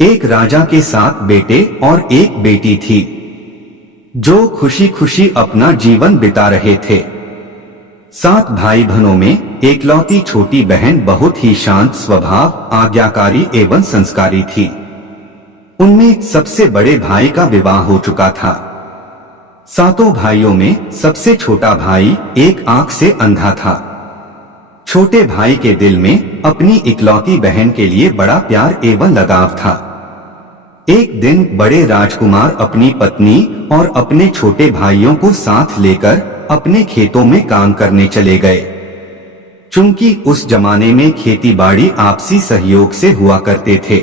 एक राजा के 7 बेटे और एक बेटी थी, जो खुशी खुशी अपना जीवन बिता रहे थे। 7 भाई बहनों में एकलौती छोटी बहन बहुत ही शांत स्वभाव, आज्ञाकारी एवं संस्कारी थी। उनमें सबसे बड़े भाई का विवाह हो चुका था। 7 भाइयों में सबसे छोटा भाई एक आंख से अंधा था। छोटे भाई के दिल में अपनी इकलौती बहन के लिए बड़ा प्यार एवं लगाव था। एक दिन बड़े राजकुमार अपनी पत्नी और अपने छोटे भाइयों को साथ लेकर अपने खेतों में काम करने चले गए। चूंकि उस जमाने में खेती बाड़ी आपसी सहयोग से हुआ करते थे,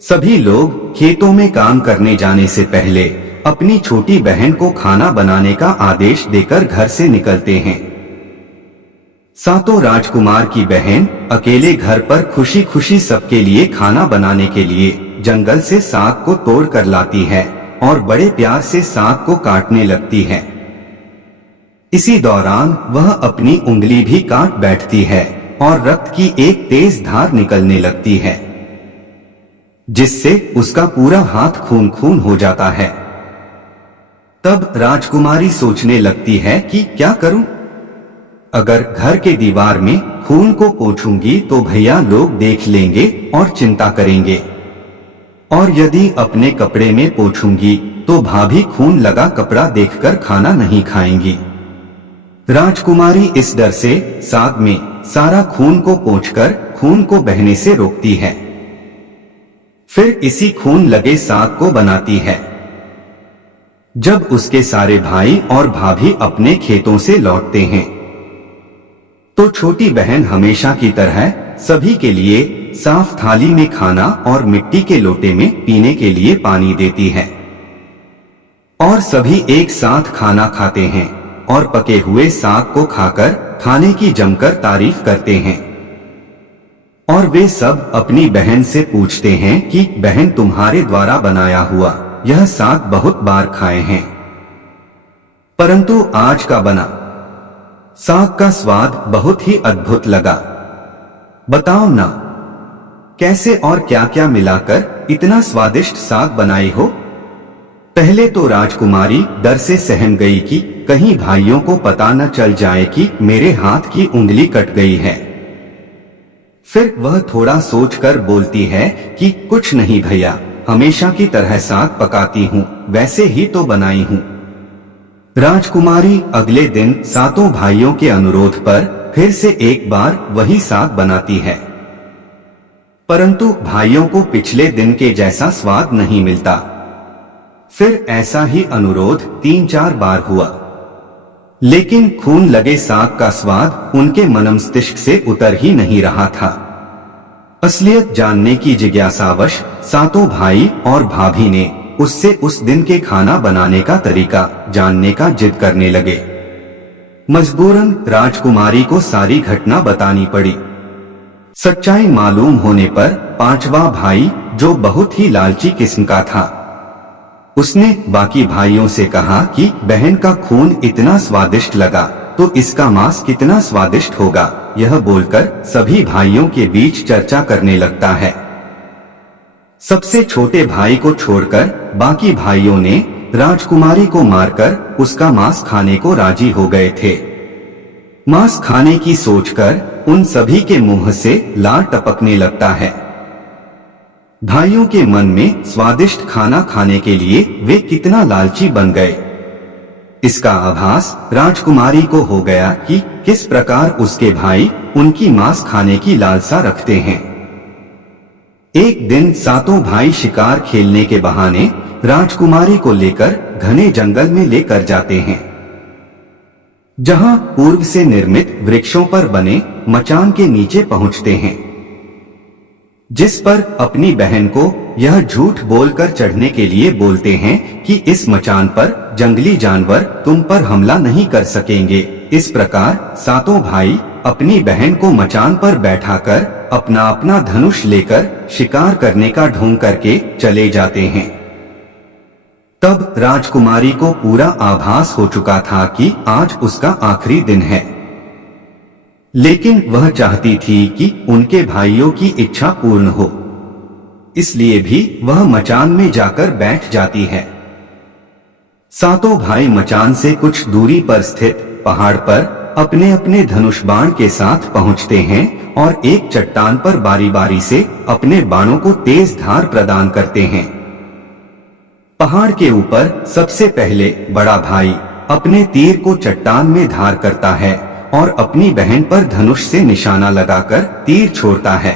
सभी लोग खेतों में काम करने जाने से पहले अपनी छोटी बहन को खाना बनाने का आदेश देकर घर से निकलते हैं। 7 राजकुमार की बहन अकेले घर पर खुशी खुशी सबके लिए खाना बनाने के लिए जंगल से साग को तोड़ कर लाती है और बड़े प्यार से साग को काटने लगती है। इसी दौरान वह अपनी उंगली भी काट बैठती है और रक्त की एक तेज धार निकलने लगती है, जिससे उसका पूरा हाथ खून खून हो जाता है। तब राजकुमारी सोचने लगती है कि क्या करूं? अगर घर के दीवार में खून को पोंछूंगी तो भैया लोग देख लेंगे और चिंता करेंगे, और यदि अपने कपड़े में पोंछूंगी तो भाभी खून लगा कपड़ा देखकर खाना नहीं खाएंगी। राजकुमारी इस डर से साग में सारा खून को पोंछकर खून को बहने से रोकती है। फिर इसी खून लगे साग को बनाती है। जब उसके सारे भाई और भाभी अपने खेतों से लौटते हैं तो छोटी बहन हमेशा की तरह सभी के लिए साफ थाली में खाना और मिट्टी के लोटे में पीने के लिए पानी देती है, और सभी एक साथ खाना खाते हैं और पके हुए साग को खाकर खाने की जमकर तारीफ करते हैं। और वे सब अपनी बहन से पूछते हैं कि बहन, तुम्हारे द्वारा बनाया हुआ यह साग बहुत बार खाए हैं, परंतु आज का बना साग का स्वाद बहुत ही अद्भुत लगा। बताओ ना, कैसे और क्या क्या मिलाकर इतना स्वादिष्ट साग बनाई हो? पहले तो राजकुमारी डर से सहम गई कि कहीं भाइयों को पता न चल जाए कि मेरे हाथ की उंगली कट गई है। फिर वह थोड़ा सोचकर बोलती है कि कुछ नहीं भैया, हमेशा की तरह साग पकाती हूँ, वैसे ही तो बनाई हूँ। राजकुमारी अगले दिन 7 भाइयों के अनुरोध पर फिर से एक बार वही साग बनाती है, परंतु भाइयों को पिछले दिन के जैसा स्वाद नहीं मिलता। फिर ऐसा ही अनुरोध 3-4 बार हुआ, लेकिन खून लगे साग का स्वाद उनके मनमस्तिष्क से उतर ही नहीं रहा था। असलियत जानने की जिज्ञासावश 7 भाई और भाभी ने उससे उस दिन के खाना बनाने का तरीका जानने का जिद करने लगे। मजबूरन राजकुमारी को सारी घटना बतानी पड़ी। सच्चाई मालूम होने पर 5वां भाई, जो बहुत ही लालची किस्म का था, उसने बाकी भाइयों से कहा कि बहन का खून इतना स्वादिष्ट लगा तो इसका मांस कितना स्वादिष्ट होगा। यह बोलकर सभी भाइयों के बीच चर्चा करने लगता है। सबसे छोटे भाई को छोड़कर बाकी भाइयों ने राजकुमारी को मारकर उसका मांस खाने को राजी हो गए थे। मांस खाने की सोचकर उन सभी के मुंह से लार टपकने लगता है। भाइयों के मन में स्वादिष्ट खाना खाने के लिए वे कितना लालची बन गए, इसका आभास राजकुमारी को हो गया कि किस प्रकार उसके भाई उनकी मांस खाने की लालसा रखते हैं। एक दिन 7 भाई शिकार खेलने के बहाने राजकुमारी को लेकर घने जंगल में लेकर जाते हैं, जहां पूर्व से निर्मित वृक्षों पर बने मचान के नीचे पहुंचते हैं, जिस पर अपनी बहन को यह झूठ बोलकर चढ़ने के लिए बोलते हैं कि इस मचान पर जंगली जानवर तुम पर हमला नहीं कर सकेंगे। इस प्रकार 7 भाई अपनी बहन को मचान पर बैठाकर अपना अपना धनुष लेकर शिकार करने का ढोंग करके चले जाते हैं। तब राजकुमारी को पूरा आभास हो चुका था कि आज उसका आखिरी दिन है, लेकिन वह चाहती थी कि उनके भाइयों की इच्छा पूर्ण हो। इसलिए भी वह मचान में जाकर बैठ जाती है। सातों भाई मचान से कुछ दूरी पर स्थित पहाड़ पर अपने अपने धनुष बाण के साथ पहुंचते हैं और एक चट्टान पर बारी बारी से अपने बाणों को तेज धार प्रदान करते हैं। पहाड़ के ऊपर सबसे पहले बड़ा भाई अपने तीर को चट्टान में धार करता है और अपनी बहन पर धनुष से निशाना लगाकर तीर छोड़ता है।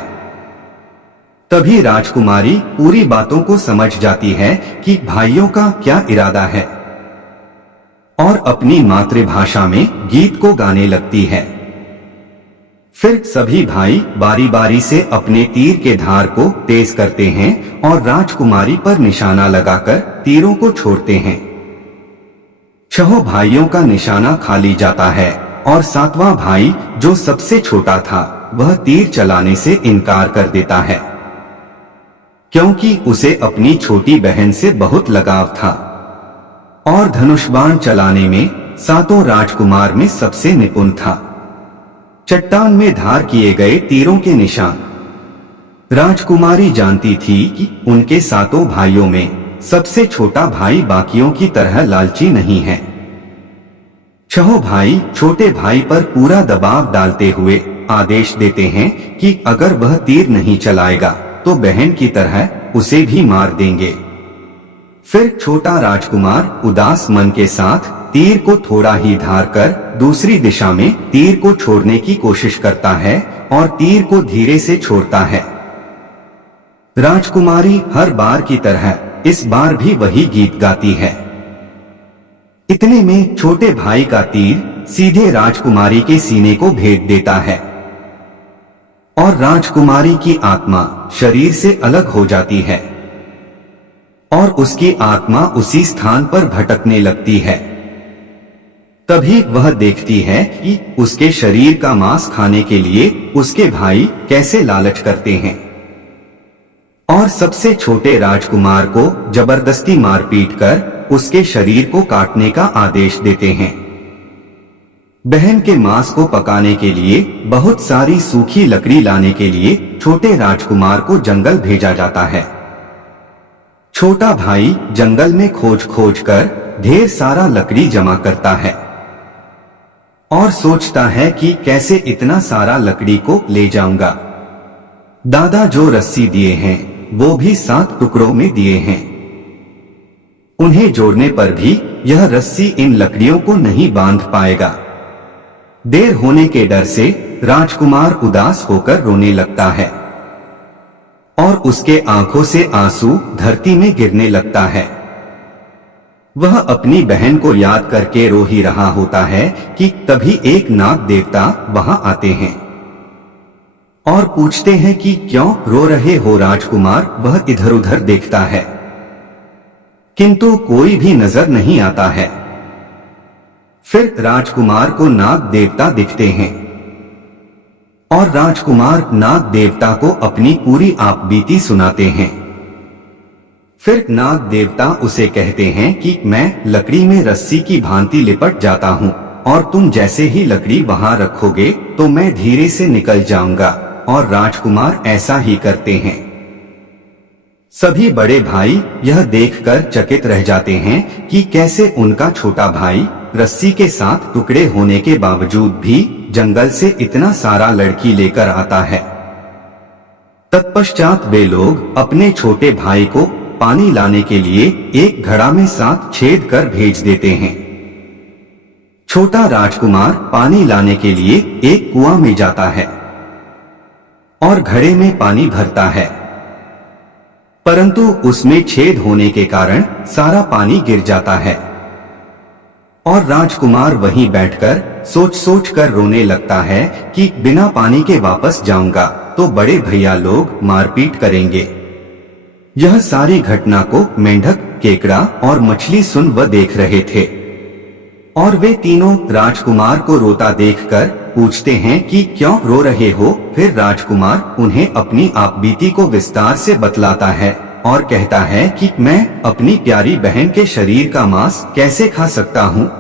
तभी राजकुमारी पूरी बातों को समझ जाती है कि भाइयों का क्या इरादा है और अपनी मातृभाषा में गीत को गाने लगती है। फिर सभी भाई बारी बारी से अपने तीर के धार को तेज करते हैं और राजकुमारी पर निशाना लगाकर तीरों को छोड़ते हैं। छहों भाइयों का निशाना खाली जाता है और सातवां भाई जो सबसे छोटा था वह तीर चलाने से इनकार कर देता है, क्योंकि उसे अपनी छोटी बहन से बहुत लगाव था और धनुष बाण चलाने में सातों राजकुमार में सबसे निपुण था। चट्टान में धार किए गए तीरों के निशान। राजकुमारी जानती थी कि उनके सातों भाइयों में सबसे छोटा भाई बाकियों की तरह लालची नहीं है। छहों भाई छोटे भाई पर पूरा दबाव डालते हुए आदेश देते हैं कि अगर वह तीर नहीं चलाएगा तो बहन की तरह उसे भी मार देंगे। फिर छोटा राजकुमार उदास मन के साथ तीर को थोड़ा ही धार कर दूसरी दिशा में तीर को छोड़ने की कोशिश करता है और तीर को धीरे से छोड़ता है। राजकुमारी हर बार की तरह इस बार भी वही गीत गाती है। इतने में छोटे भाई का तीर सीधे राजकुमारी के सीने को भेद देता है और राजकुमारी की आत्मा शरीर से अलग हो जाती है और उसकी आत्मा उसी स्थान पर भटकने लगती है। तभी वह देखती है कि उसके शरीर का मांस खाने के लिए उसके भाई कैसे लालच करते हैं और सबसे छोटे राजकुमार को जबरदस्ती मारपीट कर उसके शरीर को काटने का आदेश देते हैं। बहन के मांस को पकाने के लिए बहुत सारी सूखी लकड़ी लाने के लिए छोटे राजकुमार को जंगल भेजा जाता है। छोटा भाई जंगल में खोज खोज कर ढेर सारा लकड़ी जमा करता है और सोचता है कि कैसे इतना सारा लकड़ी को ले जाऊंगा। दादा जो रस्सी दिए हैं वो भी 7 टुकड़ों में दिए हैं। उन्हें जोड़ने पर भी यह रस्सी इन लकड़ियों को नहीं बांध पाएगा। देर होने के डर से राजकुमार उदास होकर रोने लगता है और उसके आंखों से आंसू धरती में गिरने लगता है। वह अपनी बहन को याद करके रो ही रहा होता है कि तभी एक नाग देवता वहां आते हैं और पूछते हैं कि क्यों रो रहे हो राजकुमार। वह इधर उधर देखता है किंतु कोई भी नजर नहीं आता है। फिर राजकुमार को नाग देवता दिखते हैं और राजकुमार नाग देवता को अपनी पूरी आपबीती सुनाते हैं। फिर नाग देवता उसे कहते हैं कि मैं लकड़ी में रस्सी की भांति लिपट जाता हूँ और तुम जैसे ही लकड़ी वहां रखोगे तो मैं धीरे से निकल जाऊंगा, और राजकुमार ऐसा ही करते हैं। सभी बड़े भाई यह देखकर चकित रह जाते हैं कि कैसे उनका छोटा भाई रस्सी के साथ टुकड़े होने के बावजूद भी जंगल से इतना सारा लड़की लेकर आता है। तत्पश्चात वे लोग अपने छोटे भाई को पानी लाने के लिए एक घड़ा में 7 छेद कर भेज देते हैं। छोटा राजकुमार पानी लाने के लिए एक कुआं में जाता है और घड़े में पानी भरता है, परंतु उसमें छेद होने के कारण सारा पानी गिर जाता है और राजकुमार वहीं बैठकर सोच सोच कर रोने लगता है कि बिना पानी के वापस जाऊंगा तो बड़े भैया लोग मारपीट करेंगे। यह सारी घटना को मेंढक, केकड़ा और मछली सुन व देख रहे थे और वे तीनों राजकुमार को रोता देखकर पूछते हैं कि क्यों रो रहे हो। फिर राजकुमार उन्हें अपनी आपबीती को विस्तार से बतलाता है और कहता है कि मैं अपनी प्यारी बहन के शरीर का मांस कैसे खा सकता हूँ,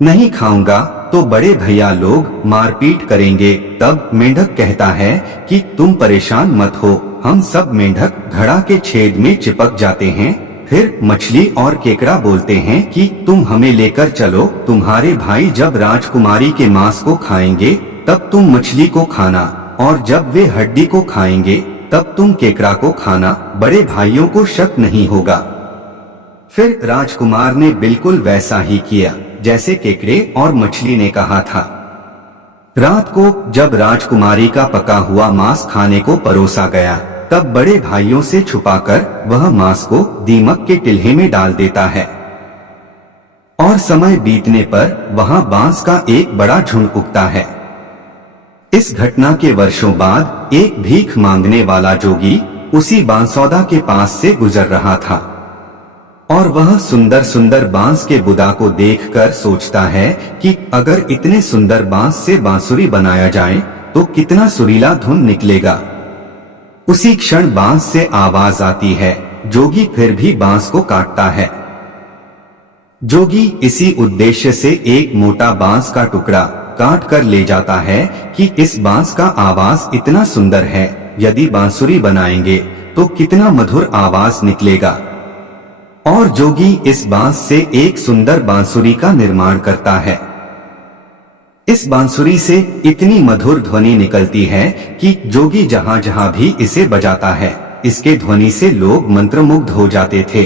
नहीं खाऊंगा तो बड़े भैया लोग मारपीट करेंगे। तब मेंढक कहता है कि तुम परेशान मत हो, हम सब मेंढक घड़ा के छेद में चिपक जाते हैं। फिर मछली और केकड़ा बोलते हैं कि तुम हमें लेकर चलो, तुम्हारे भाई जब राजकुमारी के मांस को खाएंगे तब तुम मछली को खाना, और जब वे हड्डी को खाएंगे तब तुम केकड़ा को खाना, बड़े भाइयों को शक नहीं होगा। फिर राजकुमार ने बिल्कुल वैसा ही किया जैसे केकड़े और मछली ने कहा था। रात को जब राजकुमारी का पका हुआ मांस खाने को परोसा गया, तब बड़े भाइयों से छुपाकर वह मांस को दीमक के टिल्हे में डाल देता है, और समय बीतने पर वहां बांस का एक बड़ा झुंड उगता है। इस घटना के वर्षों बाद एक भीख मांगने वाला जोगी उसी बांसौदा के पास से गुजर रहा था, और वह सुंदर सुंदर बांस के बुदा को देखकर सोचता है कि अगर इतने सुंदर बांस से बांसुरी बनाया जाए तो कितना सुरीला धुन निकलेगा। उसी क्षण बांस से आवाज आती है। जोगी फिर भी बांस को काटता है। जोगी इसी उद्देश्य से एक मोटा बांस का टुकड़ा काट कर ले जाता है कि इस बांस का आवाज इतना सुंदर है, यदि बांसुरी बनाएंगे तो कितना मधुर आवाज निकलेगा। और जोगी इस बांस से एक सुंदर बांसुरी का निर्माण करता है। इस बांसुरी से इतनी मधुर ध्वनि निकलती है कि जोगी जहां जहां भी इसे बजाता है, इसके ध्वनि से लोग मंत्रमुग्ध हो जाते थे।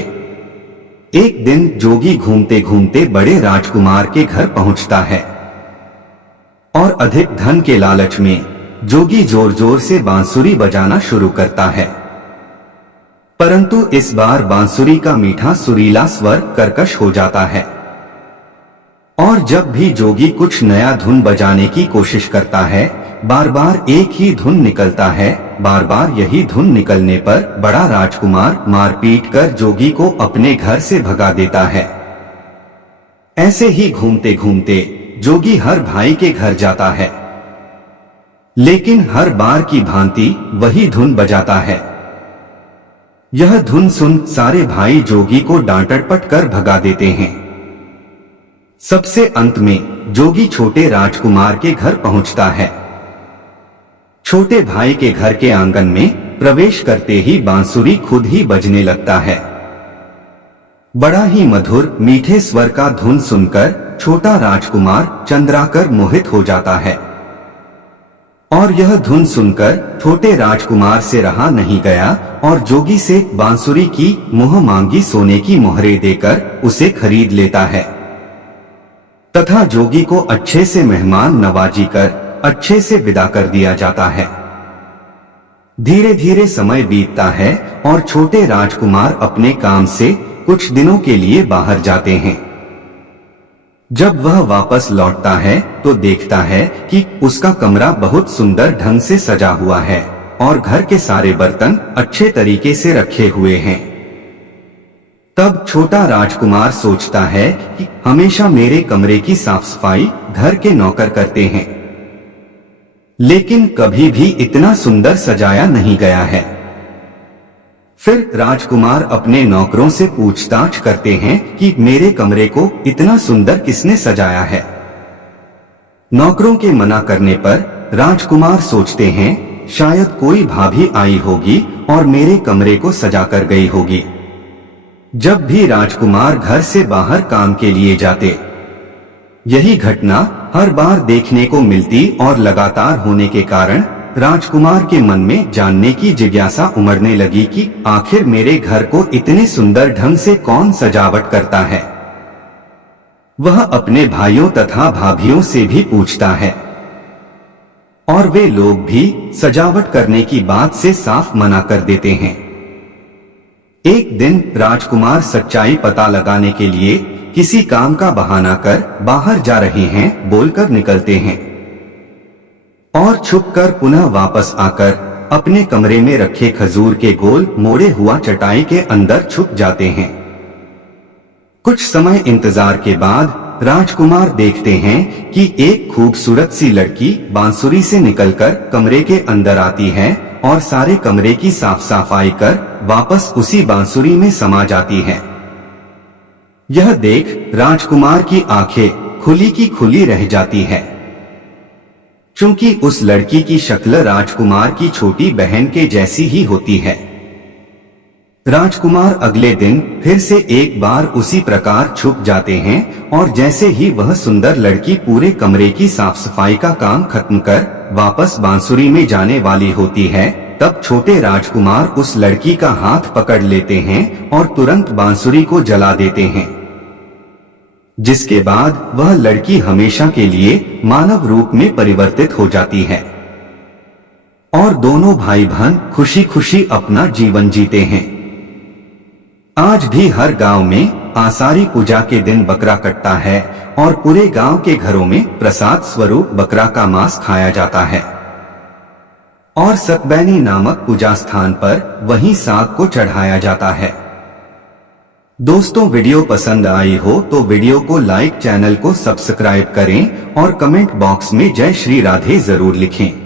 एक दिन जोगी घूमते घूमते बड़े राजकुमार के घर पहुंचता है, और अधिक धन के लालच में जोगी जोर जोर से बांसुरी बजाना शुरू करता है। परंतु इस बार बांसुरी का मीठा सुरीला स्वर कर्कश हो जाता है, और जब भी जोगी कुछ नया धुन बजाने की कोशिश करता है, बार बार एक ही धुन निकलता है। बार बार यही धुन निकलने पर बड़ा राजकुमार मारपीट कर जोगी को अपने घर से भगा देता है। ऐसे ही घूमते घूमते जोगी हर भाई के घर जाता है, लेकिन हर बार की भांति वही धुन बजाता है। यह धुन सुन सारे भाई जोगी को डांटपट कर भगा देते हैं। सबसे अंत में जोगी छोटे राजकुमार के घर पहुंचता है। छोटे भाई के घर के आंगन में प्रवेश करते ही बांसुरी खुद ही बजने लगता है। बड़ा ही मधुर मीठे स्वर का धुन सुनकर छोटा राजकुमार चंद्राकर मोहित हो जाता है, और यह धुन सुनकर छोटे राजकुमार से रहा नहीं गया और जोगी से बांसुरी की मुंह मांगी सोने की मोहरें देकर उसे खरीद लेता है, तथा जोगी को अच्छे से मेहमान नवाजी कर अच्छे से विदा कर दिया जाता है। धीरे धीरे समय बीतता है और छोटे राजकुमार अपने काम से कुछ दिनों के लिए बाहर जाते हैं। जब वह वापस लौटता है तो देखता है कि उसका कमरा बहुत सुंदर ढंग से सजा हुआ है और घर के सारे बर्तन अच्छे तरीके से रखे हुए हैं। तब छोटा राजकुमार सोचता है कि हमेशा मेरे कमरे की साफ सफाई घर के नौकर करते हैं, लेकिन कभी भी इतना सुंदर सजाया नहीं गया है। फिर राजकुमार अपने नौकरों से पूछताछ करते हैं कि मेरे कमरे को इतना सुंदर किसने सजाया है। नौकरों के मना करने पर राजकुमार सोचते हैं शायद कोई भाभी आई होगी और मेरे कमरे को सजा कर गई होगी। जब भी राजकुमार घर से बाहर काम के लिए जाते, यही घटना हर बार देखने को मिलती और लगातार होने के कारण राजकुमार के मन में जानने की जिज्ञासा उमड़ने लगी कि आखिर मेरे घर को इतने सुंदर ढंग से कौन सजावट करता है। वह अपने भाइयों तथा भाभियों से भी पूछता है, और वे लोग भी सजावट करने की बात से साफ मना कर देते हैं। एक दिन राजकुमार सच्चाई पता लगाने के लिए किसी काम का बहाना कर बाहर जा रहे हैं बोलकर निकलते हैं, और छुपकर पुनः वापस आकर अपने कमरे में रखे खजूर के गोल मोड़े हुआ चटाई के अंदर छुप जाते हैं। कुछ समय इंतजार के बाद राजकुमार देखते हैं कि एक खूबसूरत सी लड़की बांसुरी से निकलकर कमरे के अंदर आती है और सारे कमरे की साफ सफाई कर वापस उसी बांसुरी में समा जाती है। यह देख राजकुमार की आंखें खुली की खुली रह जाती है। क्योंकि उस लड़की की शक्ल राजकुमार की छोटी बहन के जैसी ही होती है। राजकुमार अगले दिन फिर से एक बार उसी प्रकार छुप जाते हैं और जैसे ही वह सुंदर लड़की पूरे कमरे की साफ सफाई का काम खत्म कर वापस बांसुरी में जाने वाली होती है, तब छोटे राजकुमार उस लड़की का हाथ पकड़ लेते हैं और तुरंत बांसुरी को जला देते हैं, जिसके बाद वह लड़की हमेशा के लिए मानव रूप में परिवर्तित हो जाती है और दोनों भाई बहन खुशी खुशी अपना जीवन जीते हैं। आज भी हर गांव में आषाढ़ी पूजा के दिन बकरा कटता है और पूरे गांव के घरों में प्रसाद स्वरूप बकरा का मांस खाया जाता है और सतबैनी नामक पूजा स्थान पर वहीं सांप को चढ़ाया जाता है। दोस्तों, वीडियो पसंद आई हो तो वीडियो को लाइक, चैनल को सब्सक्राइब करें और कमेंट बॉक्स में जय श्री राधे जरूर लिखें।